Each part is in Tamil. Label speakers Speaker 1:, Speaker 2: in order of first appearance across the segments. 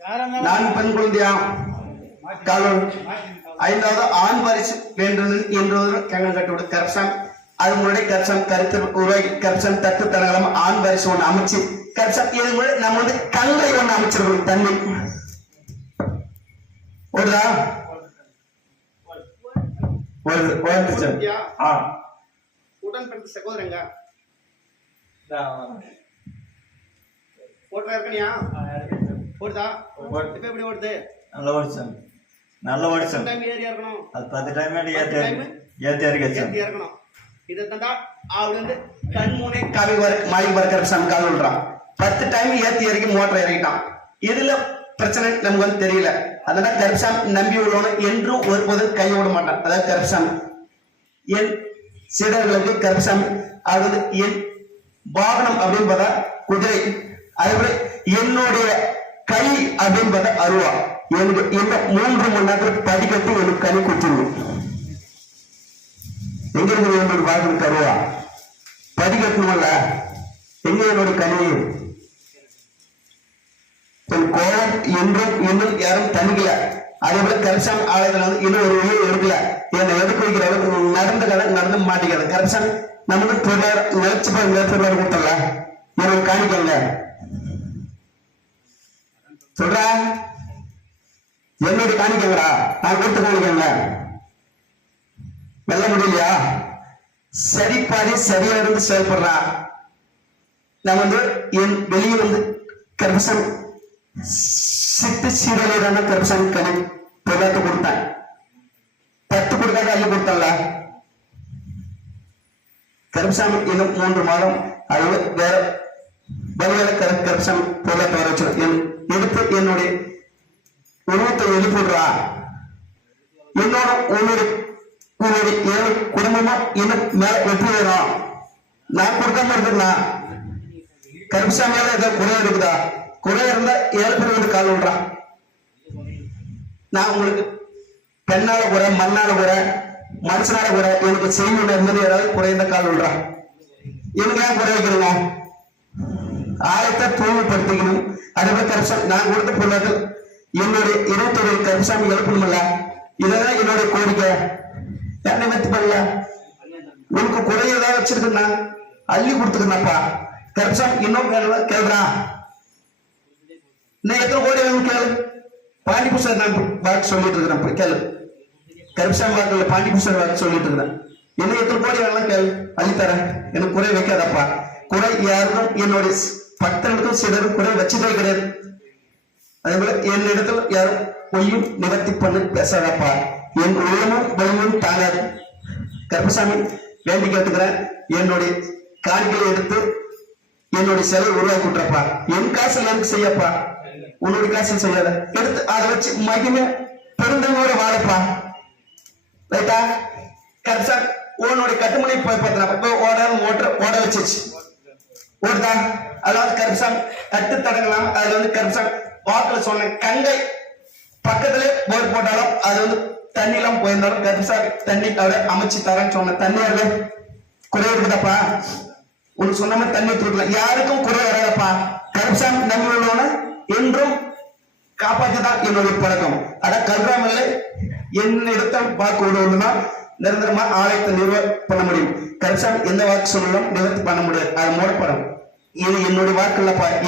Speaker 1: நான் பெண் குழந்தையா? காலோன் ஐந்தாவது ஆண் பரிசு வேண்டும் என்றொரு கங்கன் கட்டோடு கரப்ஷன் அது முன்னாடி கரப்ஷன் கருத்து உருவாக்கி கரப்ஷன் தட்டு தரங்களாம ஆண் பரிசு ஒண்ணு அமைச்சு. கரப்ஷன் இது முன்னாடி நம்ம வந்து கல்லை ஒண்ணு அமைச்சிருக்கோம் தண்ணி ஓடுதா ஓடுது ஓடுச்சு ஆ.
Speaker 2: உடன் பிறந்த சகோதரங்க. போட்டோ இருக்கணியா? ஓடுதா?
Speaker 3: ஓடு.
Speaker 2: இப்ப எப்படி ஓடுது?
Speaker 3: நல்ல வருஷம் நல்ல வருஷம்
Speaker 2: டைம் ஏறியா இருக்கணும்
Speaker 3: அது பத்து டைம்
Speaker 2: time?
Speaker 3: ஏத்தி இறக்கி
Speaker 2: ஏத்தி இறக்கணும் இதை தந்தா அப்படி வந்து கண் மூணே
Speaker 1: காவி மாறி வர கரப்ஷன் கால் விடுறான். பத்து டைம் ஏத்தி இறக்கி மோட்டர் இறக்கிட்டான். இதுல பிரச்சனை நமக்கு வந்து தெரியல. அதனால கரப்ஷன் நம்பி உள்ளவன என்றும் ஒருபோதும் கை விட மாட்டான். அதாவது கரப்ஷன் என் சீடர்களுக்கு கரப்ஷன் அதாவது என் வாகனம் அப்படின்னு பார்த்தா குதிரை அதேபோல என்னுடைய கை அப்படின்னு அருவா. எனக்கு இந்த மூன்று மணி நேரத்தில் படிக்கட்டு எனக்கு கனி கொடுத்துருவோம் எங்க இருக்குது என்னோட வாகனம் தருவா படிக்கட்டுமல்ல எங்க என்னோட கனி? என் கோபம் என்றும் இன்னும் யாரும் தணிக்கல. அதே போல கரப்ஷன் ஆலைகள் வந்து இன்னும் ஒரு உயிர் எடுக்கல. என்னை எடுக்க வைக்கிற அளவுக்கு நடந்த கதை நடந்து மாட்டேங்கிறது கரப்ஷன் நமக்கு தொழிலாளர் நினைச்சு பாருங்க தொழிலாளர் கொடுத்தல எனக்கு காணிக்கங்க சொல்ற? என்னோட காணிக்கங்கடா நான் கொடுத்து காணிக்கங்க வெல்ல முடியலையா? சரி பாதி சரியா இருந்து செயல்படுறா. நான் வந்து என் வெளியே வந்து கரப்ஷன் சித்து சீரழியான கரப்ஷன் கணி தொள்ளாயிரத்து கொடுத்தேன். பத்து கொடுத்தாங்க அள்ளி கொடுத்தல கருப்சாமி இன்னும் மூன்று மாதம் அது வேற பலவேல கர கருப்சாமி தொள்ளாயிரத்து வர வச்சிடும் என் எடுத்து என்னுடைய உருவத்தை எழுப்பிடுறா என்னோட உன்னுடைய உன்னுடைய ஏழு குடும்பமும் இன்னும் மேல வெற்றி வேணும் நான் கொடுக்காம இருக்குண்ணா மேல ஏதாவது குறை இருக்குதா? குறை இருந்தா ஏழு பேர் வந்து கால் விடுறான் நான் உங்களுக்கு பெண்ணால குறை மண்ணால குறை மனுஷனால குறை எனக்கு செய்யணும் இருந்தது ஏதாவது குறைந்த கால் விடுறான் எனக்கு ஏன் குறை வைக்கிறீங்க? ஆயத்தை தூய்மைப்படுத்திக்கணும் அதுவே கருப்சாமி நான் கொடுத்த பொருளாதார என்னுடைய இருபத்தொரு கருப்சாமி எழுப்பணும்ல இதுதான் என்னுடைய கோரிக்கை. என்ன மெத்து பண்ணல உனக்கு குறை ஏதாவது வச்சிருக்கா அள்ளி கொடுத்துக்கணப்பா கருப்சாமி இன்னும் கேள்வி கேள்றான் நான் எத்தனை கோடி வேணும் கேளு. பாண்டி புஷர் நான் வாக்கு சொல்லிட்டு இருக்கிறேன் கேளு. கருப்சாமி வாக்குல பாண்டி புஷர் வாக்கு சொல்லிட்டு இருக்கிறேன். இன்னும் எத்தனை கோடி வேணாலும் கேளு. அள்ளி தரேன் எனக்கு குறை வைக்காதப்பா. குறை யாருக்கும்? என்னுடைய பக்தர்களுக்கும் சிலரும் குறை வச்சதே கிடையாது. அதே போல என்னிடத்தில் யாரும் பொய்யும் நிவர்த்தி பண்ணு பேசாதப்பா. என் உள்ளமும் பொய்யும் தாங்காது. கருப்பசாமி வேண்டி கேட்டுக்கிறேன். என்னுடைய காணிக்கையை எடுத்து என்னுடைய செலவு உருவாக்கி விட்டுறப்பா. என் காசு எனக்கு செய்யப்பா? உன்னுடைய காசு செய்யாத எடுத்து அதை வச்சு மகிமை பெருந்தவங்களோட வாழப்பா. ரைட்டா? கருப்பசாமி உன்னுடைய கட்டுமணி போய் பார்த்தா ஓட ஓட்ட ஓட வச்சிருச்சு. ஓடுதா? அதாவது கருப்பசாமி கட்டு தடங்கலாம். அதுல வந்து கருப்பசாமி வாக்குல சொன்ன கங்கை பக்கத்துல போர் போட்டாலும் அது வந்து தண்ணிலாம் போயிருந்தாலும் கருப்பசாமி தண்ணி அவரை அமைச்சு தரேன்னு சொன்ன தண்ணி அதுல குறை இருக்குதாப்பா? உனக்கு சொன்ன மாதிரி தண்ணி தூக்கலாம் யாருக்கும் குறை வராதப்பா. கருப்பசாமி நம்பி என்றும் காப்பாற்றதான் என்னுடைய பழக்கம். அட கல்ராமல்ல என்னிடத்தில் வாக்கு விடுவதுன்னா நிரந்தரமா ஆலயத்தை நிறுவ பண்ண முடியும். கருப்பசாமி எந்த வாக்கு சொல்லலாம் நிவர்த்தி பண்ண முடியாது. அது மூடப்படும். இது என்னுடைய வாக்கு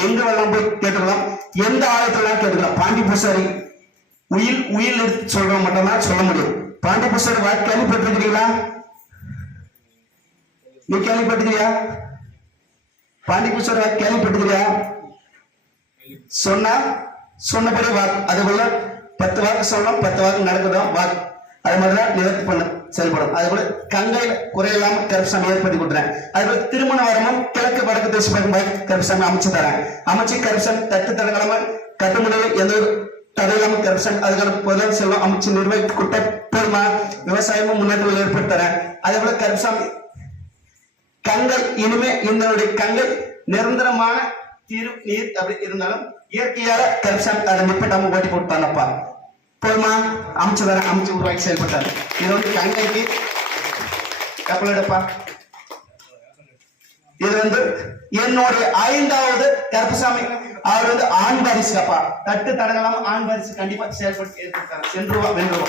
Speaker 1: எங்க வேணாலும் போய் கேட்டுக்கலாம்? எந்த ஆலயத்துல கேட்டுக்கலாம்? பாண்டி பூசாரி உயில் உயிர் எடுத்து சொல்ற மட்டும்தான் சொல்ல முடியும். பாண்டி பூசாரி வாழ்க்கை கேள்விப்பட்டிருக்கிறீங்களா நீ கேள்விப்பட்டிருக்கியா? பாண்டி பூசாரி வாக்கு கேள்விப்பட்டிருக்கியா? சொன்னா சொன்னபடி வாக்கு அதே போல பத்து வாக்கு சொல்லணும் பத்து வாக்கு நடக்குதான் வாக்கு அது மாதிரிதான் நிவர்த்தி பண்ண செயல்படும். அது போல கங்கையில குறையில்லாம கருப்பசாமி ஏற்படுத்தி கொடுத்துறேன். அது போல திருமண வரமும் கிழக்கு வடக்கு தேச கருப்பசாமி அமைச்சு தரேன். அமைச்சு கருப்பசாமி தட்டு தடங்களாம கட்டுமுறையில் எந்த ஒரு தடையில்லாம கருப்பசாமி அதுக்கான பொருள் செல்வம் அமைச்சு நிர்வகித்து கொடுத்த பெருமா விவசாயமும் முன்னேற்றம் ஏற்படுத்தி தரேன். அதே போல கருப்பசாமி கங்கை இனிமே இதனுடைய கங்கை நிரந்தரமான திரு நீர் அப்படி இருந்தாலும் இயற்கையால கருப்சாமி அதை நிப்பட்டாம ஓட்டி போட்டானப்பா. போதுமா? அமைச்சு தர அமைச்சு உருவாக்கி செயல்பட்டார். இது வந்து கங்கைக்கு கப்பல் இது வந்து என்னுடைய ஐந்தாவது கருப்பசாமி.
Speaker 4: அவர் வந்து ஆண் வாரிசுப்பா
Speaker 1: தட்டு தடங்களாம ஆண் பரிசு கண்டிப்பா செயல்பட்டு ஏற்படுத்தாங்க சென்றுவா வென்றுவா